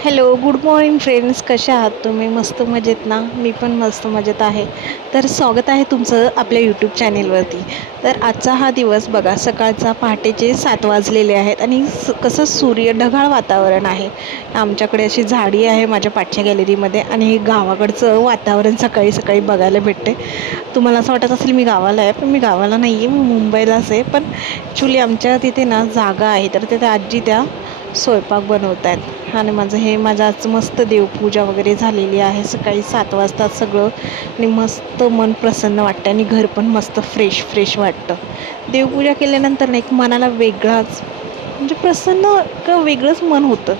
Hello, good morning friends. कशा आहात तुम्ही? मस्त मजेत ना? मी पण मस्त मजेत आहे. तर स्वागत आहे तुमचं आपल्या यूट्यूब चॅनेलवरती. तर आजचा हा दिवस बघा, सकाळचा पहाटेचे 7 वाजलेले आहेत आणि कसं सूर्य ढगाळ वातावरण आहे. आमच्याकडे अशी झाडी आहे माझ्या पाठच्या गॅलरीमध्ये आणि गावाकडचं वातावरण सकाळी सकाळी बघायला भेटते. तुम्हाला असं वाटत असेल मी गावाला आहे, पण मी गावाला नाही आहे, मी मुंबईलाच आहे. पण ॲक्च्युली आमच्या तिथे ना जागा आहे, तर तिथे आजी त्या स्वयंपाक बनवत आहेत आणि माझं आज मस्त देवपूजा वगैरे झालेली आहे. सकाळी 7 वाजता सगळं आणि मस्त मन प्रसन्न वाटतं आणि घर पण मस्त फ्रेश फ्रेश वाटतं. देवपूजा केल्यानंतर ना एक मनाला वेगळाच म्हणजे प्रसन्न का वेगळंच मन होतं.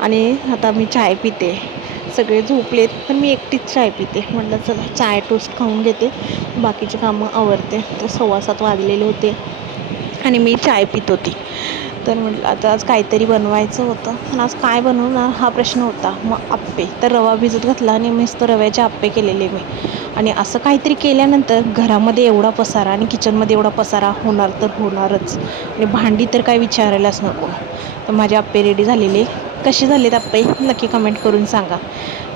आणि आता मी चाय पिते. सगळे झोपलेत पण मी एकटीच चाय पिते. म्हटलं चला चाय टोस्ट खाऊन घेते, बाकीची कामं आवरते. तर 6:15 वाजलेले होते आणि मी चाय पित होती. तर म्हटलं आता आज काहीतरी बनवायचं होतं, पण आज काय बनवणार हा प्रश्न होता. मग आप्पे, तर रवा भिजत घातला आणि मस्त रव्याचे आप्पे केलेले मी. आणि असं काहीतरी केल्यानंतर घरामध्ये एवढा पसारा आणि किचनमध्ये एवढा पसारा होणार तर होणारच, आणि भांडी तर काय विचारायलाच नको. तर माझे आप्पे रेडी झालेले. कसे झालेत आप्पे नक्की कमेंट करून सांगा.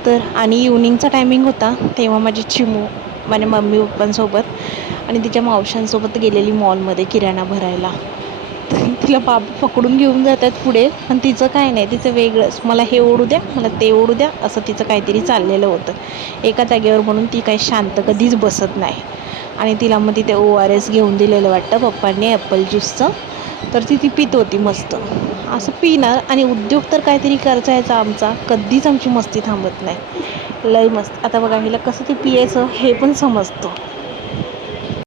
तर आणि इव्हनिंगचा टायमिंग होता, तेव्हा माझी चिमू माझ्या मम्मी पप्पांसोबत आणि तिच्या मावशांसोबत गेलेली मॉलमध्ये किराणा भरायला. तिला बाबा पकडून घेऊन जातात पुढे, पण तिचं काय नाही, तिचं वेगळंच. मला हे ओढू द्या, मला ते ओढू द्या, असं तिचं काहीतरी चाललेलं होतं एका जागेवर. म्हणून ती काही शांत कधीच बसत नाही. आणि तिला मग तिथे ORS घेऊन दिलेलं वाटतं पप्पांनी, ॲपल ज्यूसचं. तर ती पित होती मस्त. असं पिणार आणि उद्योग तर काहीतरी करायचा आमचा. कधीच आमची मस्ती थांबत नाही. लय मस्त. आता बघा हिला कसं ते पियायचं हे पण समजतं.